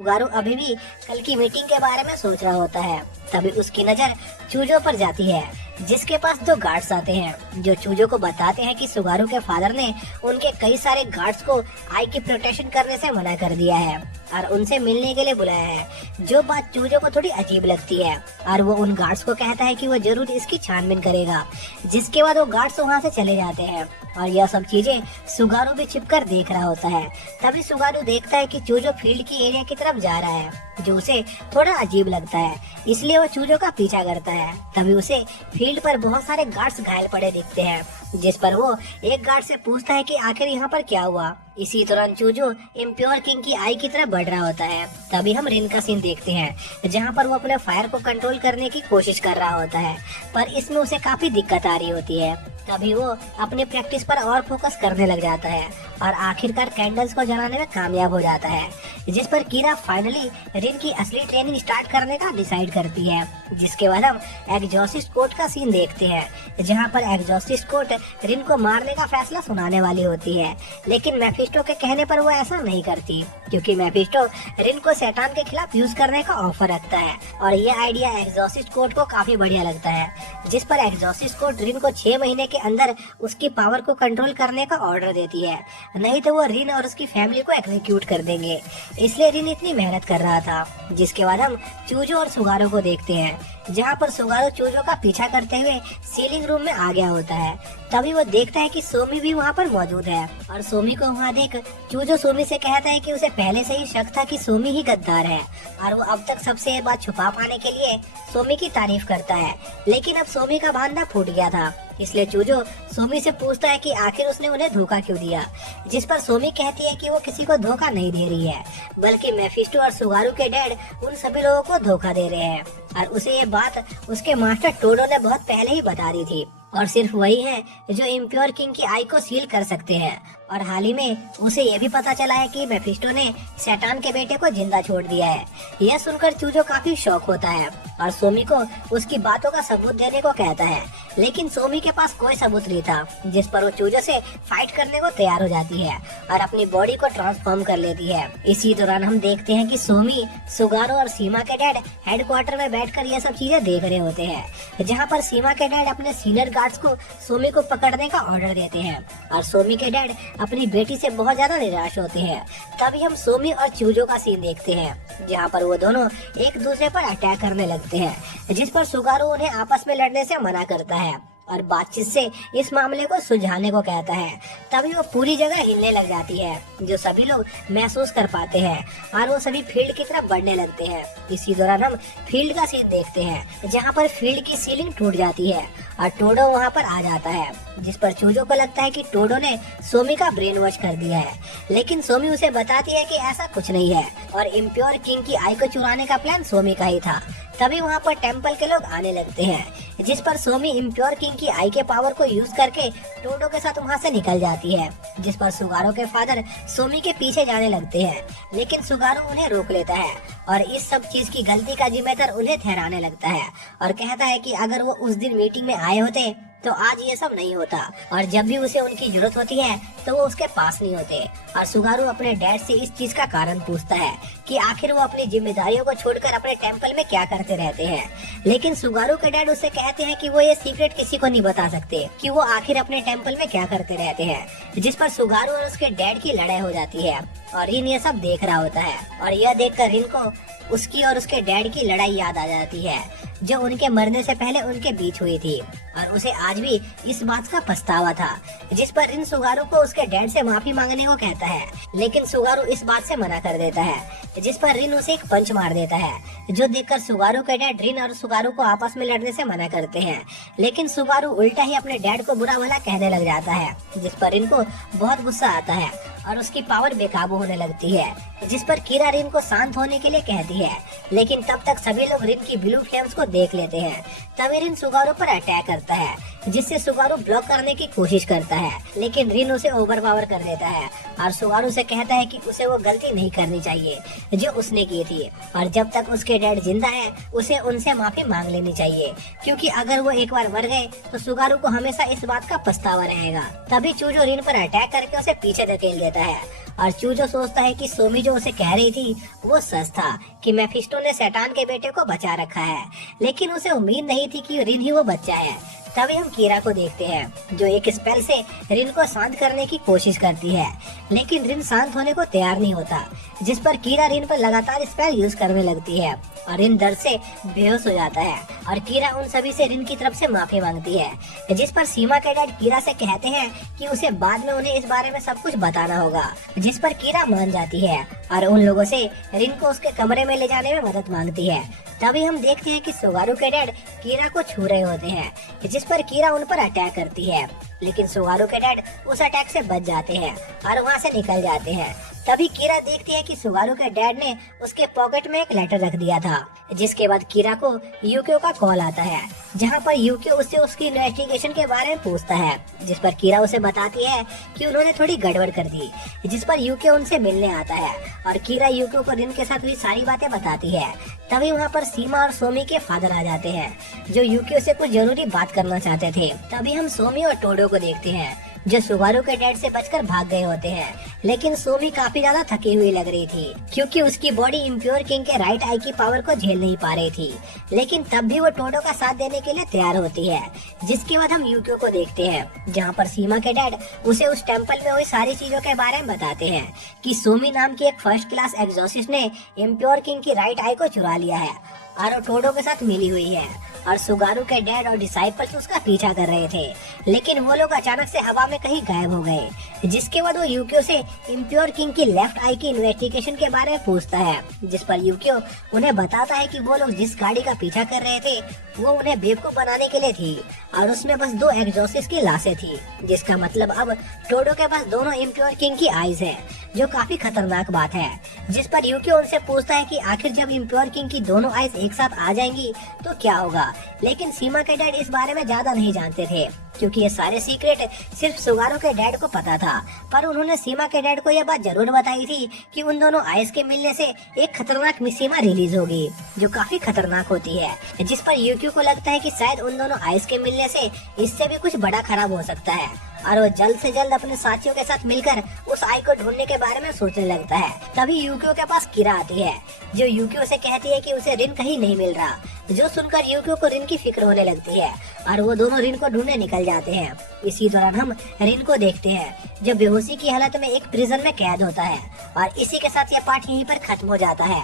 सुगारू अभी भी कल की मीटिंग के बारे में सोच रहा होता है। तभी उसकी नजर चूजों पर जाती है, जिसके पास दो गार्ड्स आते हैं जो चूजों को बताते हैं कि सुगारू के फादर ने उनके कई सारे गार्ड्स को आई की प्रोटेक्शन करने से मना कर दिया है और उनसे मिलने के लिए बुलाया है। जो बात चूजों को थोड़ी अजीब लगती है और वो उन गार्ड्स को कहता है कि वो जरूर इसकी छानबीन करेगा, जिसके बाद वो गार्ड्स वहाँ से चले जाते हैं और यह सब चीजें सुगारू भी छिपकर देख रहा होता है। तभी सुगारू देखता है कि चूजो फील्ड की एरिया की तरफ जा रहा है, जो उसे थोड़ा अजीब लगता है, इसलिए वो चूजों का पीछा करता है। तभी उसे फील्ड पर बहुत सारे गार्ड्स घायल पड़े दिखते हैं, जिस पर वो एक गार्ड से पूछता है कि आखिर यहाँ पर क्या हुआ। इसी दौरान चूजो इम्प्योर किंग की आई की तरफ बढ़ रहा होता है। तभी हम रिन का सीन देखते हैं, जहाँ पर वो अपने फायर को कंट्रोल करने की कोशिश कर रहा होता है, पर इसमें उसे काफी दिक्कत आ रही होती है। तभी वो अपनी प्रैक्टिस पर और फोकस करने लग जाता है और आखिरकार कैंडल्स को जलाने में कामयाब हो जाता है, जिस पर कीरा फाइनली रिन की असली ट्रेनिंग स्टार्ट करने का डिसाइड करती है। जिसके बाद हम एग्जॉसिस्ट कोर्ट का सीन देखते हैं, जहां पर एग्जॉसिस्ट कोर्ट रिन को मारने का फैसला सुनाने वाली होती है, लेकिन मेफिस्टो के कहने पर वो ऐसा नहीं करती, क्योंकि मेफिस्टो रिन को शैतान के खिलाफ यूज करने का ऑफर रखता है और ये आइडिया एग्जॉसिस्ट कोर्ट को काफी बढ़िया लगता है। जिस पर एग्जॉसिस्ट कोर्ट रिन को 6 महीने के अंदर उसकी पावर को कंट्रोल करने का ऑर्डर देती है, नहीं तो वो रिन और उसकी फैमिली को एग्जीक्यूट कर देंगे। इसलिए रिन इतनी मेहनत कर रहा था। जिसके बाद हम चूजो और सुगारो को देखते हैं, जहाँ पर सुगारो चूजो का पीछा करते हुए सीलिंग रूम में आ गया होता है। तभी वो देखता है कि सोमी भी वहाँ पर मौजूद है और सोमी को वहाँ देख चूजो सोमी से कहता है कि उसे पहले से ही शक था कि सोमी ही गद्दार है और वो अब तक सबसे ये बात छुपा पाने के लिए सोमी की तारीफ करता है, लेकिन अब सोमी का भांडा फूट गया था। इसलिए चूजो सोमी से पूछता है कि आखिर उसने उन्हें धोखा क्यों दिया, जिस पर सोमी कहती है कि वो किसी को धोखा नहीं दे रही है, बल्कि मेफिस्टो और सुगारू के डैड उन सभी लोगों को धोखा दे रहे हैं और उसे ये बात उसके मास्टर टोडो ने बहुत पहले ही बता दी थी और सिर्फ वही है जो इम्प्योर किंग की आई को सील कर सकते हैं। और हाल ही में उसे ये भी पता चला है कि मेफिस्टो ने शैतान के बेटे को जिंदा छोड़ दिया है। यह सुनकर चूजो काफी शौक होता है और सोमी को उसकी बातों का सबूत देने को कहता है, लेकिन सोमी के पास कोई सबूत नहीं था, जिस पर वो चूजो से फाइट करने को तैयार हो जाती है और अपनी बॉडी को ट्रांसफॉर्म कर लेती है। इसी दौरान हम देखते हैं कि सोमी, सुगारो और सीमा के डैड हेडक्वार्टर में बैठकर ये सब चीजें देख रहे होते हैं, जहाँ पर सीमा के डैड अपने सीनियर गार्ड्स को सोमी को पकड़ने का ऑर्डर देते हैं और सोमी के डैड अपनी बेटी से बहुत ज्यादा निराश होते हैं। तभी हम सोमी और चूजो का सीन देखते हैं, जहाँ पर वो दोनों एक दूसरे पर अटैक करने लगते हैं, जिस पर सुगारू उन्हें आपस में लड़ने से मना करता है और बातचीत से इस मामले को सुलझाने को कहता है। तभी वो पूरी जगह हिलने लग जाती है, जो सभी लोग महसूस कर पाते हैं और वो सभी फील्ड की तरफ बढ़ने लगते हैं। इसी दौरान हम फील्ड का सीन देखते हैं, जहाँ पर फील्ड की सीलिंग टूट जाती है और टोडो वहाँ पर आ जाता है, जिस पर चूजो को लगता है कि टोडो ने सोमी का ब्रेन वॉश कर दिया है, लेकिन सोमी उसे बताती है कि ऐसा कुछ नहीं है और इम्प्योर किंग की आई को चुराने का प्लान सोमी का ही था। तभी वहाँ पर टेम्पल के लोग आने लगते हैं, जिस पर सोमी इम्प्योर किंग की आई के पावर को यूज करके टोडो के साथ वहाँ से निकल जाती है, जिस पर सुगारो के फादर सोमी के पीछे जाने लगते हैं, लेकिन सुगारो उन्हें रोक लेता है और इस सब चीज की गलती का जिम्मेदार उन्हें ठहराने लगता है और कहता है कि अगर वो उस दिन मीटिंग में आए होते तो आज ये सब नहीं होता और जब भी उसे उनकी जरूरत होती है तो वो उसके पास नहीं होते। और सुगारू अपने डैड से इस चीज का कारण पूछता है कि आखिर वो अपनी जिम्मेदारियों को छोड़कर अपने टेंपल में क्या करते रहते हैं, लेकिन सुगारू के डैड उसे कहते हैं कि वो ये सीक्रेट किसी को नहीं बता सकते कि वो आखिर अपने टेंपल में क्या करते रहते हैं, जिस पर सुगारू और उसके डैड की लड़ाई हो जाती है और रिन ये सब देख रहा होता है और यह देखकर रिन को उसकी और उसके डैड की लड़ाई याद आ जाती है, जो उनके मरने से पहले उनके बीच हुई थी और उसे आज भी इस बात का पछतावा था। जिस पर रिन सुगारू को उसके डैड से माफी मांगने को कहता है, लेकिन सुगारू इस बात से मना कर देता है, जिस पर रिन उसे एक पंच मार देता है, जो देखकर सुगारू के डैड रिन और सुगारू को आपस में लड़ने से मना करते हैं, लेकिन सुगारू उल्टा ही अपने डैड को बुरा भला कहने लग जाता है, जिस पर रिन को बहुत गुस्सा आता है और उसकी पावर बेकाबू होने लगती है, जिस पर कीरा रिन को शांत होने के लिए कहती है, लेकिन तब तक सभी लोग रिन की ब्लू फ्लेम्स को देख लेते हैं। तभी रिन सुगारू पर अटैक करता है, जिससे सुगारू ब्लॉक करने की कोशिश करता है, लेकिन रिन उसे ओवरपावर कर देता है और सुगारू से कहता है कि उसे वो गलती नहीं करनी चाहिए जो उसने की थी और जब तक उसके डैड जिंदा है उसे उनसे माफी मांग लेनी चाहिए, क्योंकि अगर वो एक बार मर गए तो सुगारू को हमेशा इस बात का पछतावा रहेगा। तभी चूजो रिन पर अटैक करके उसे पीछे धकेल देता है और चूजो सोचता है कि सोमी जो उसे कह रही थी वो सच था कि मेफिस्टो ने शैतान के बेटे को बचा रखा है, लेकिन उसे उम्मीद नहीं थी कि रिन ही वो बच्चा है। तभी हम कीरा को देखते हैं जो एक स्पेल से रिन को शांत करने की कोशिश करती है, लेकिन रिन शांत होने को तैयार नहीं होता, जिस पर कीरा रिन पर लगातार स्पेल यूज करने लगती है और रिन दर्द से बेहोश हो जाता है और कीरा उन सभी से रिन की तरफ से माफी मांगती है, जिस पर सीमा के डैड कीरा से कहते हैं कि उसे बाद में उन्हें इस बारे में सब कुछ बताना होगा, जिस पर कीरा मान जाती है और उन लोगों से रिन को उसके कमरे में ले जाने में मदद मांगती है। तभी हम देखते हैं कि सुगारू के डैड कीरा को छू रहे होते हैं, जिस पर कीरा उन पर अटैक करती है, लेकिन सुगारू के डैड उस अटैक से बच जाते हैं और वहाँ से निकल जाते हैं। तभी कीरा देखती है कि सुगारू के डैड ने उसके पॉकेट में एक लेटर रख दिया था, जिसके बाद कीरा को यूकियो का कॉल आता है, जहाँ पर यूकियो उससे उसकी इन्वेस्टिगेशन के बारे में पूछता है, जिस पर कीरा उसे बताती है कि उन्होंने थोड़ी गड़बड़ कर दी, जिस पर यूकियो उनसे मिलने आता है और कीरा यूकियो को रिन के साथ हुई सारी बातें बताती है। तभी वहाँ पर सीमा और सोमी के फादर आ जाते हैं, जो यूकियो से कुछ जरूरी बात करना चाहते थे। तभी हम सोमी और टोडो को देखते हैं, जो सुगारू के डैड से बचकर भाग गए होते हैं, लेकिन सोमी काफी ज्यादा थकी हुई लग रही थी क्योंकि उसकी बॉडी इम्प्योर किंग के राइट आई की पावर को झेल नहीं पा रही थी, लेकिन तब भी वो टोडो का साथ देने के लिए तैयार होती है। जिसके बाद हम यूकियो को देखते हैं, जहाँ पर सीमा के डैड उसे उस टेम्पल में हुई सारी चीजों के बारे में बताते हैं कि सोमी नाम की एक फर्स्ट क्लास एग्जॉसिस्ट ने इम्प्योर किंग की राइट आई को चुरा लिया है और वो टोडो के साथ मिली हुई है और सुगारू के डैड और डिसाइपल्स उसका पीछा कर रहे थे, लेकिन वो लोग अचानक से हवा में कहीं गायब हो गए। जिसके बाद वो यूकियो से इम्प्योर किंग की लेफ्ट आई की इन्वेस्टिगेशन के बारे में पूछता है, जिस पर यूकियो उन्हें बताता है कि वो लोग जिस गाड़ी का पीछा कर रहे थे वो उन्हें बेवकूफ बनाने के लिए थी और उसमें बस 2 एग्जॉसिस्ट की लाशें थी, जिसका मतलब अब टोडो के पास दोनों इम्प्योर किंग की आईज है, जो काफी खतरनाक बात है। जिस पर यूकियो उनसे पूछता है कि आखिर जब इम्प्योर किंग की दोनों आईज एक साथ आ जाएंगी तो क्या होगा, लेकिन सीमा के डैड इस बारे में ज्यादा नहीं जानते थे क्योंकि ये सारे सीक्रेट सिर्फ सुगारू के डैड को पता था, पर उन्होंने सीमा के डैड को यह बात जरूर बताई थी कि उन दोनों आइस के मिलने से एक खतरनाक मिसीमा रिलीज होगी जो काफी खतरनाक होती है, जिस पर यूकियो को लगता है कि शायद उन दोनों आइस के मिलने से इससे भी कुछ बड़ा खराब हो सकता है और वो जल्द से जल्द अपने साथियों के साथ मिलकर उस आई को ढूंढने के बारे में सोचने लगता है। तभी यूकियो के पास कीरा आती है, जो यूकियो से कहती है कि उसे रिन कहीं नहीं मिल रहा, जो सुनकर यूकियो को रिन की फिक्र होने लगती है और वो दोनों रिन को ढूंढने निकल जाते हैं। इसी दौरान हम रिन को देखते हैं, जो बेहोशी की हालत में एक प्रिजन में कैद होता है और इसी के साथ यह पार्ट यहीं पर खत्म हो जाता है।